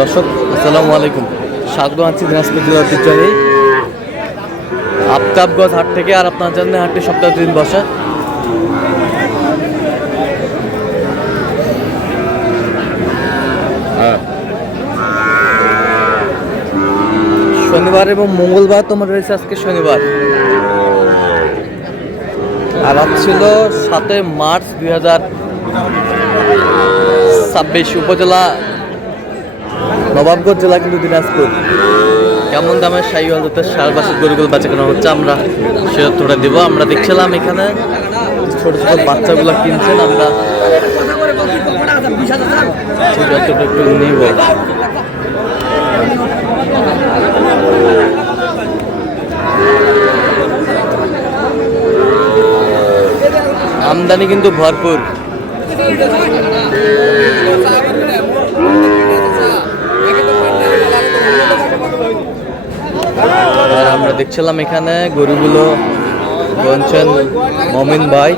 দর্শক আসসালামু আলাইকুম, স্বাগত আছি দিনাজপুর জেলার ঐতিহ্যবাহী আফতাবগঞ্জ হাট থেকে। আর আপনার জন্য হাটটি সপ্তাহে 3 দিন বসে। শনিবার এবং মঙ্গলবার তোমার রয়েছে। আজকে শনিবার আর আজ ছিল 7 মার্চ 2026, উপজেলা নবাবগঞ্জ জেলা কিন্তু দিনাজপুর। কেমন দামের শাহিওয়াল জাতের ষাঁড় বাছুর গরুগুলো বেচা কেনা হচ্ছে আমরা সে তথ্যটা দিব। আমরা দেখছিলাম এখানে ছোট ছোট বাচ্চাগুলো কিনছেন, আমরা একটু নিব। আমদানি কিন্তু ভরপুর। আর আমরা দেখছিলাম এখানে গরুগুলো বলছেন মমিন ভাই।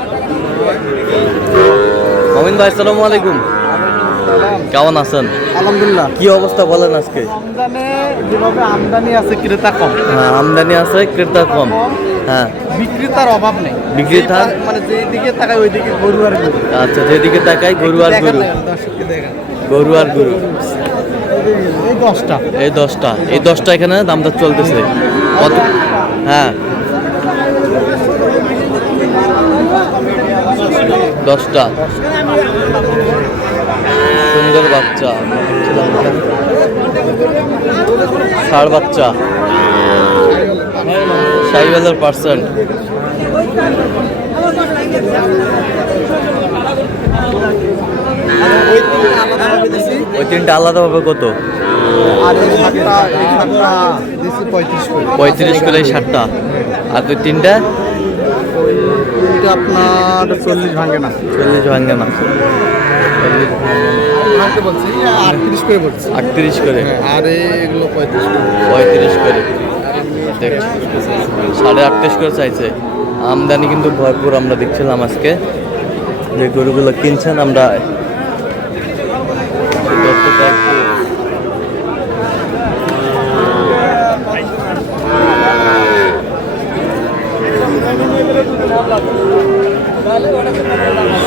মমিন ভাই আসসালামু আলাইকুম, কেমন আছেন? আলহামদুলিল্লাহ। কি অবস্থা বলেন আজকে? যেভাবে আমদানি আছে ক্রেতা কম। হ্যাঁ, আমদানি আছে ক্রেতা কম। হ্যাঁ, বিক্রেতার অভাব নেই। বিক্রেতার মানে যেদিকে তাকাই ওইদিকে গরু আর গরু। আচ্ছা, যেদিকে তাকাই গরু আর গরু, দর্শককে দেখেন গরু আর গরু। এই 10টা এই 10টা এখানে দামটা চলতেছে কত? হ্যাঁ, 10টা সুন্দর বাচ্চা ষাঁড় বাচ্চা, শাহিওয়ালের পার্সেন্ট। ওই 3টা আলাদাভাবে কত? আর এই 7টা দিছি 35 করে 7টা। আর ওই 3টা আপনার 40 ভাঙে না। 40 ভাঙে না, 40 বলছি 38 করে বলছি। 38 করে। আর এগুলো 35 করে। 38.5 করে চাইছে। আমদানি কিন্তু ভরপুর। আমরা দেখছিলাম আজকে যে গরুগুলো কিনছেন, আমরা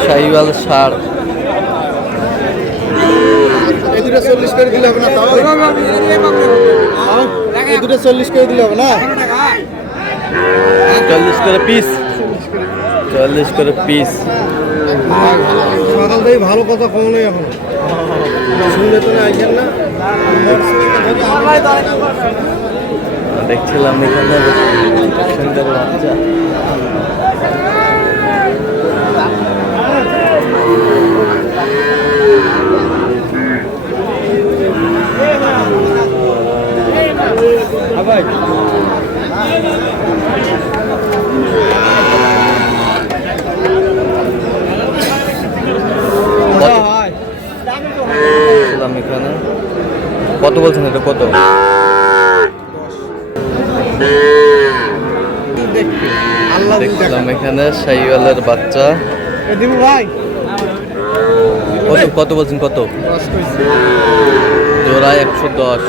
শাহিওয়াল ষাঁড়। এই দুটো 40 করে দিলে হবে না? তাও এই দুটো 40 করে দিলে হবে না? 40 করে পিস। 40 করে পিস। সকাল থেকে ভালো কথা কম নেই এখন শুনলে তো আইছেন না। দেখছিলাম এখানে সুন্দর বাচ্চা। এখানে কত বলছেন? এটা কত? দেখলাম এখানে শাহিওয়ালের বাচ্চা। কত বলছেন? কত জোড়া? 110।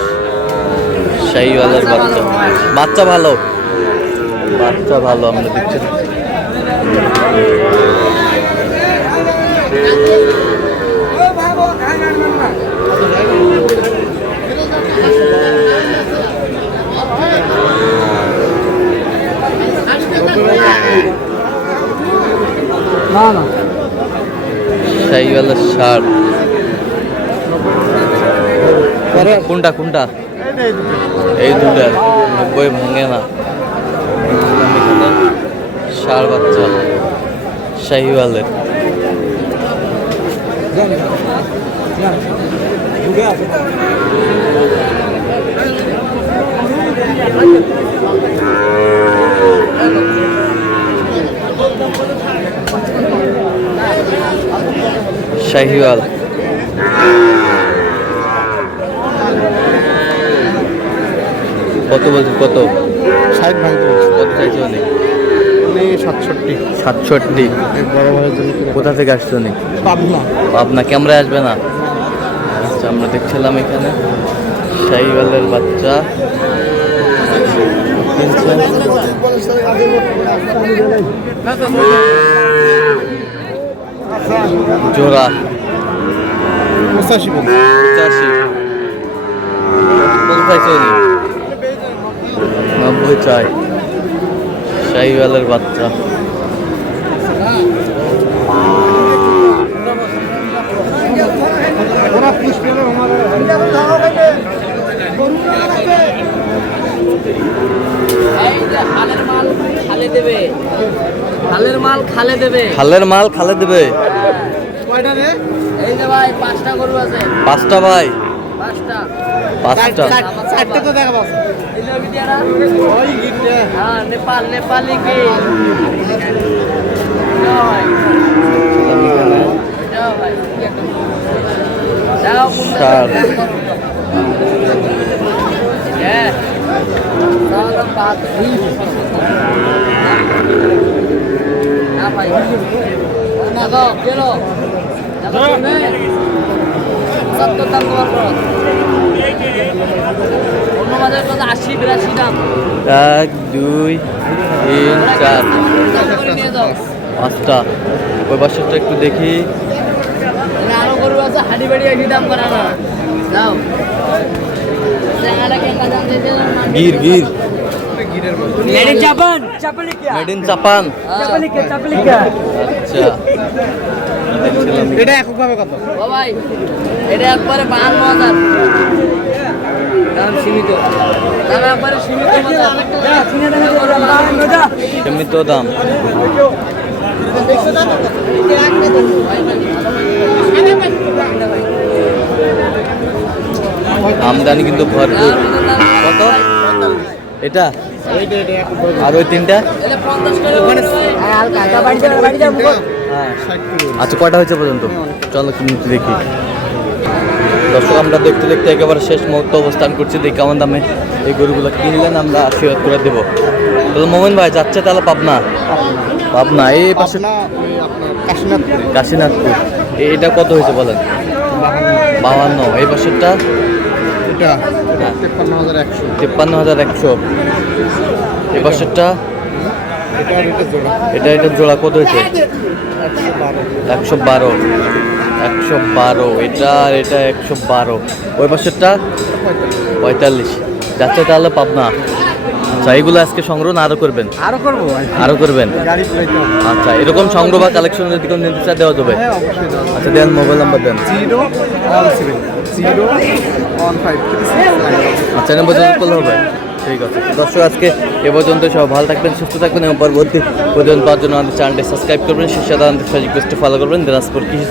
শাহিওয়ালের বাচ্চা। বাচ্চা ভালো, বাচ্চা ভালো। আমরা দেখছি না না শাহিওয়ালের ষাঁড়। কোনটা? এই দুটা 90 ভাঙে না। ষাঁড় বাচ্চা শাহিওয়ালের। শাহিওয়াল কত বলছেন? কত? 60 ভাঙতে কত চাইছে? অনেক 67। বড় ভাইয়ের জন্য। কোথা থেকে আসছো? অনেক পাবনা। পাবনা। ক্যামেরায় আসবে না? আচ্ছা আমরা দেখছিলাম এখানে শাহিওয়ালের বাচ্চা কিনছেন। জোড়া 85 বল 85 কত চাইছে উনি? 90 চাই। শাহিওয়ালের বাচ্চা ওরা পুশ পেলে আমাদের খালের মাল খালে দেবে। খালের মাল খালে দেবে। কয়টা রে এই যে ভাই 5টা গরু আছে। 5টা ভাই 5টা। 5টা চারটে তো দেখা পাচ্ছে এই যে বিটিয়ারা ওই গিফটে হ্যাঁ নেপালি কি যাও ভাই যাও সার। হ্যাঁ সালাম বাত না ভাই না গো চলো দেখো তুমি সত্য দাম তোমার পর অন্য বাজার কত 80-82 দাম 1 2 3 4 নিয়ে যাও 5টা। ওই বাসাটা একটু দেখি। আরো গরু আছে হাড়ি বাড়ি একই দাম করা না যাও জায়গাটা কেন দাম দিতে Gir Gir made in Japan জাপানি কি মেড ইন জাপান। চাপালি কি আচ্ছা দেখছিলাম এটা এককভাবে কত ও ভাই এটা একবারে 52,000 দাম সীমিত দাম একবারে সীমিত সীমিত দাম। আমদানি কিন্তু ভরপুর। কত এটা এইটা এককভাবে আর ওই 3টা? এটা 50 করে হালকা বাড়ি যাও হ্যাঁ 60 কিলো আচ্ছা কয়টা হয়েছে পর্যন্ত? চলো কিন্তু দেখি। দর্শক আমরা দেখতে দেখতে একেবারে শেষ মুহূর্তে অবস্থান করছি। দেখি কেমন দামে এই গরুগুলো কিনলেন আমরা আশীর্বাদ করে দেবো। তাহলে মোমেন ভাই যাচ্ছে তাহলে পাবনা। পাবনা এই পাশে পাবনা ওই আপনার কাশীনাথপুরে কাশীনাথপুর। এটা কত হয়েছে বলেন? 52। এই পাশেরটা এটা 53,100 53,100। এই পাশেরটা এটা আর এটা জোড়া এটা জোড়া কত হয়েছে? 112 112। এটা আর এটা 112। ওই পাশেরটা 45। যাচ্ছে তাহলে পাবনা। আচ্ছা এইগুলো আজকে সংগ্রহ না আরো করবেন? আরো করবো আরো করবেন। গাড়ি পুরাইতে হবে আচ্ছা এরকম সংগ্রহ বা কালেকশন যদি কোনো নিতে চায় দেওয়া যাবে? হ্যাঁ অবশ্যই দাও আচ্ছা দেন মোবাইল নাম্বার দেন। 017 আচ্ছা এটা পর্যন্ত করলে হবে। ঠিক আছে দর্শক আজকে এ পর্যন্ত সব ভালো থাকবেন সুস্থ থাকবেন এবং পরবর্তী পর্যন্ত পাওয়ার জন্য আমাদের চ্যানেলটি সাবস্ক্রাইব করবেন। শীর্ষে দাঁড়ান ফেসবুক পেজটি ফলো করবেন। দিনাজপুর কৃষি